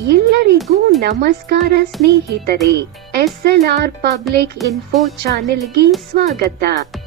ಎಲ್ಲರಿಗೂ ನಮಸ್ಕಾರ ಸ್ನೇಹಿತರೆ, ಎಸ್ಎಲ್ಆರ್ ಪಬ್ಲಿಕ್ ಇನ್ಫೋ ಚಾನೆಲ್ಗೆ ಸ್ವಾಗತ.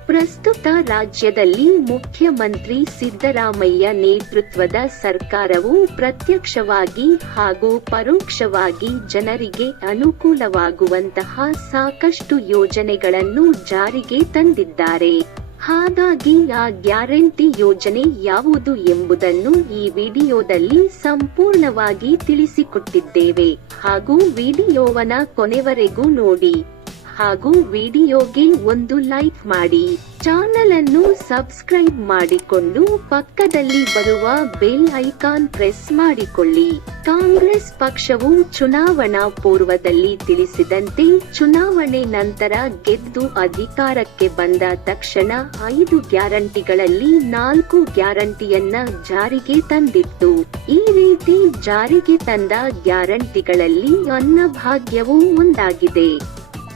ಪ್ರಸ್ತುತ ರಾಜ್ಯದಲ್ಲಿ ಮುಖ್ಯಮಂತ್ರಿ ಸಿದ್ದರಾಮಯ್ಯ ನೇತೃತ್ವದ ಸರ್ಕಾರವು ಪ್ರತ್ಯಕ್ಷವಾಗಿ ಹಾಗೂ ಪರೋಕ್ಷವಾಗಿ ಜನರಿಗೆ ಅನುಕೂಲವಾಗುವಂತಹ ಸಾಕಷ್ಟು ಯೋಜನೆಗಳನ್ನು ಜಾರಿಗೆ ತಂದಿದ್ದಾರೆ. ಹಾಗಾಗಿ ಆ ಗ್ಯಾರಂಟಿ ಯೋಜನೆ ಯಾವುದು ಎಂಬುದನ್ನು ಈ ವಿಡಿಯೋದಲ್ಲಿ ಸಂಪೂರ್ಣವಾಗಿ ತಿಳಿಸಿಕೊಟ್ಟಿದ್ದೇವೆ. ಹಾಗೂ ವಿಡಿಯೋವನ ಕೊನೆವರೆಗೂ ನೋಡಿ. ಹಾಗೂ ವಿಡಿಯೋಗೆ ಒಂದು ಲೈಕ್ ಮಾಡಿ. ಚಾನೆಲ್ ಅನ್ನು ಸಬ್ಸ್ಕ್ರೈಬ್ ಮಾಡಿಕೊಂಡು ಪಕ್ಕದಲ್ಲಿ ಬರುವ ಬೆಲ್ ಐಕಾನ್ ಪ್ರೆಸ್ ಮಾಡಿಕೊಳ್ಳಿ. ಕಾಂಗ್ರೆಸ್ ಪಕ್ಷವು ಚುನಾವಣಾ ಪೂರ್ವದಲ್ಲಿ ತಿಳಿಸಿದಂತೆ ಚುನಾವಣೆ ನಂತರ ಗೆದ್ದು ಅಧಿಕಾರಕ್ಕೆ ಬಂದ ತಕ್ಷಣ ಐದು ಗ್ಯಾರಂಟಿಗಳಲ್ಲಿ ನಾಲ್ಕು ಗ್ಯಾರಂಟಿಯನ್ನ ಜಾರಿಗೆ ತಂದಿತ್ತು. ಈ ರೀತಿ ಜಾರಿಗೆ ತಂದ ಗ್ಯಾರಂಟಿಗಳಲ್ಲಿ ಅನ್ನಭಾಗ್ಯವೂ ಒಂದಾಗಿದೆ.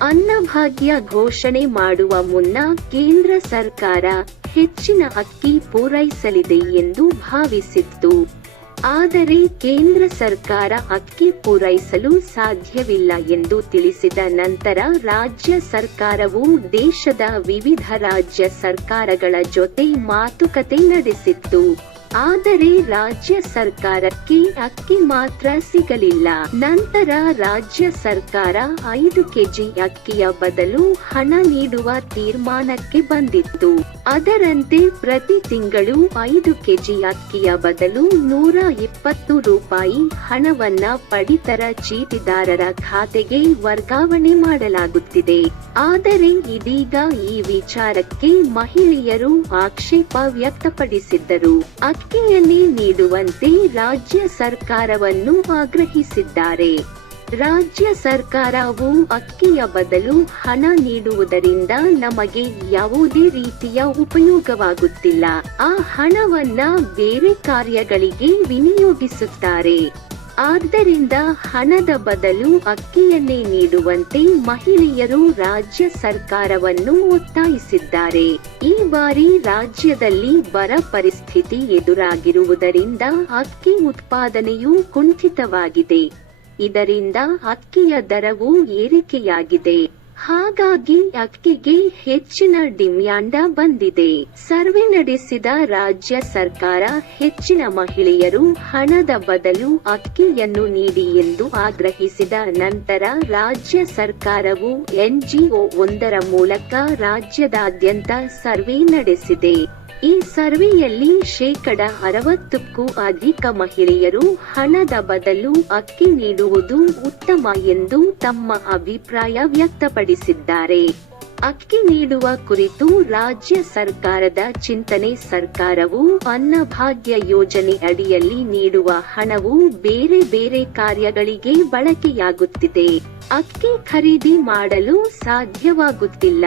ಅನ್ನಭಾಗ್ಯ ಘೋಷಣೆ ಮಾಡುವ ಮುನ್ನ ಕೇಂದ್ರ ಸರ್ಕಾರ ಹೆಚ್ಚಿನ ಅಕ್ಕಿ ಪೂರೈಸಲಿದೆ ಎಂದು ಭಾವಿಸಿತ್ತು. ಆದರೆ ಕೇಂದ್ರ ಸರ್ಕಾರ ಅಕ್ಕಿ ಪೂರೈಸಲು ಸಾಧ್ಯವಿಲ್ಲ ಎಂದು ತಿಳಿಸಿದ ನಂತರ ರಾಜ್ಯ ಸರ್ಕಾರವು ದೇಶದ ವಿವಿಧ ರಾಜ್ಯ ಸರ್ಕಾರಗಳ ಜೊತೆ ಮಾತುಕತೆ ನಡೆಸಿತ್ತು. ಆದರೆ ರಾಜ್ಯ ಸರ್ಕಾರಕ್ಕೆ ಅಕ್ಕಿ ಮಾತ್ರ ಸಿಗಲಿಲ್ಲ. ನಂತರ ರಾಜ್ಯ ಸರ್ಕಾರ ಐದು ಕೆಜಿ ಅಕ್ಕಿಯ ಬದಲು ಹಣ ನೀಡುವ ತೀರ್ಮಾನಕ್ಕೆ ಬಂದಿತ್ತು. ಅದರಂತೆ ಪ್ರತಿ ತಿಂಗಳು ಐದು ಕೆಜಿ ಅಕ್ಕಿಯ ಬದಲು ನೂರ ಇಪ್ಪತ್ತು ರೂಪಾಯಿ ಹಣವನ್ನ ಪಡಿತರ ಚೀಟಿದಾರರ ಖಾತೆಗೆ ವರ್ಗಾವಣೆ ಮಾಡಲಾಗುತ್ತಿದೆ. ಆದರೆ ಇದೀಗ ಈ ವಿಚಾರಕ್ಕೆ ಮಹಿಳೆಯರು ಆಕ್ಷೇಪ ವ್ಯಕ್ತಪಡಿಸಿದ್ದರು. ಅಕ್ಕಿಯನ್ನೇ ನೀಡುವಂತೆ ರಾಜ್ಯ ಸರ್ಕಾರವನ್ನು ಆಗ್ರಹಿಸಿದ್ದಾರೆ. ರಾಜ್ಯ ಸರ್ಕಾರವು ಅಕ್ಕಿಯ ಬದಲು ಹಣ ನೀಡುವುದರಿಂದ ನಮಗೆ ಯಾವುದೇ ರೀತಿಯ ಉಪಯೋಗವಾಗುತ್ತಿಲ್ಲ. ಆ ಹಣವನ್ನ ಬೇರೆ ಕಾರ್ಯಗಳಿಗೆ ವಿನಿಯೋಗಿಸುತ್ತಾರೆ. ಆದ್ದರಿಂದ ಹಣದ ಬದಲು ಅಕ್ಕಿಯನ್ನೇ ನೀಡುವಂತೆ ಮಹಿಳೆಯರು ರಾಜ್ಯ ಸರ್ಕಾರವನ್ನು ಒತ್ತಾಯಿಸಿದ್ದಾರೆ. ಈ ಬಾರಿ ರಾಜ್ಯದಲ್ಲಿ ಬರ ಪರಿಸ್ಥಿತಿ ಎದುರಾಗಿರುವುದರಿಂದ ಅಕ್ಕಿ ಉತ್ಪಾದನೆಯೂ ಕುಂಠಿತವಾಗಿದೆ. ಇದರಿಂದ ಅಕ್ಕಿಯ ದರವು ಏರಿಕೆಯಾಗಿದೆ. ಹಾಗಾಗಿ ಅಕ್ಕಿಗೆ ಹೆಚ್ಚಿನ ಡಿಮ್ಯಾಂಡ ಬಂದಿದೆ. ಸರ್ವೆ ನಡೆಸಿದ ರಾಜ್ಯ ಸರ್ಕಾರ ಹೆಚ್ಚಿನ ಮಹಿಳೆಯರು ಹಣದ ಬದಲು ಅಕ್ಕಿಯನ್ನು ನೀಡಿ ಎಂದು ಆಗ್ರಹಿಸಿದ ನಂತರ ರಾಜ್ಯ ಸರ್ಕಾರವು ಎನ್ಜಿಒ ಒಂದರ ಮೂಲಕ ರಾಜ್ಯದಾದ್ಯಂತ ಸರ್ವೆ ನಡೆಸಿದೆ. ಈ ಸರ್ವೆಯಲ್ಲಿ ಶೇಕಡ ಅರವತ್ತಕ್ಕೂ ಅಧಿಕ ಮಹಿಳೆಯರು ಹಣದ ಬದಲು ಅಕ್ಕಿ ನೀಡುವುದು ಉತ್ತಮ ಎಂದು ತಮ್ಮ ಅಭಿಪ್ರಾಯ ವ್ಯಕ್ತಪಡಿಸಿದ್ದಾರೆ. ಅಕ್ಕಿ ನೀಡುವ ಕುರಿತು ರಾಜ್ಯ ಸರ್ಕಾರದ ಚಿಂತನೆ ಸರ್ಕಾರವು ಅನ್ನಭಾಗ್ಯ ಯೋಜನೆ ಅಡಿಯಲ್ಲಿ ನೀಡುವ ಹಣವು ಬೇರೆ ಬೇರೆ ಕಾರ್ಯಗಳಿಗೆ ಬಳಕೆಯಾಗುತ್ತಿದೆ. ಅಕ್ಕಿ ಖರೀದಿ ಮಾಡಲು ಸಾಧ್ಯವಾಗುತ್ತಿಲ್ಲ.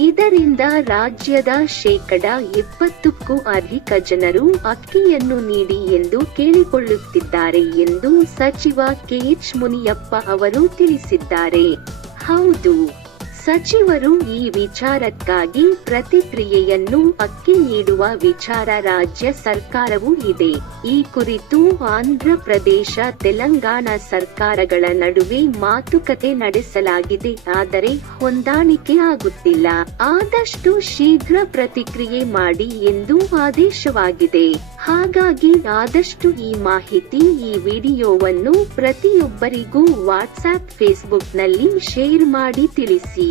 ಇದರಿಂದ ರಾಜ್ಯದ ಶೇಕಡ ಇಪ್ಪತ್ತಕ್ಕೂ ಅಧಿಕ ಜನರು ಅಕ್ಕಿಯನ್ನು ನೀಡಿ ಎಂದು ಕೇಳಿಕೊಳ್ಳುತ್ತಿದ್ದಾರೆ ಎಂದು ಸಚಿವ ಕೆಎಚ್ ಮುನಿಯಪ್ಪ ಅವರು ತಿಳಿಸಿದ್ದಾರೆ. ಹೌದು. ಸಚಿವರು ಈ ವಿಚಾರಕ್ಕಾಗಿ ಪ್ರತಿಕ್ರಿಯೆಯನ್ನು ಅಕ್ಕಿ ನೀಡುವ ವಿಚಾರ ರಾಜ್ಯ ಸರ್ಕಾರವೂ ಇದೆ. ಈ ಕುರಿತು ಆಂಧ್ರ ಪ್ರದೇಶ, ತೆಲಂಗಾಣ ಸರ್ಕಾರಗಳ ನಡುವೆ ಮಾತುಕತೆ ನಡೆಸಲಾಗಿದೆ. ಆದರೆ ಹೊಂದಾಣಿಕೆ ಆಗುತ್ತಿಲ್ಲ. ಆದಷ್ಟು ಶೀಘ್ರ ಪ್ರತಿಕ್ರಿಯೆ ಮಾಡಿ ಎಂದು ಆದೇಶವಾಗಿದೆ. ಹಾಗಾಗಿ ಆದಷ್ಟು ಈ ಮಾಹಿತಿ ಈ ವಿಡಿಯೋವನ್ನು ಪ್ರತಿಯೊಬ್ಬರಿಗೂ ವಾಟ್ಸ್ಆಪ್ ಫೇಸ್ಬುಕ್ನಲ್ಲಿ ಶೇರ್ ಮಾಡಿ ತಿಳಿಸಿ.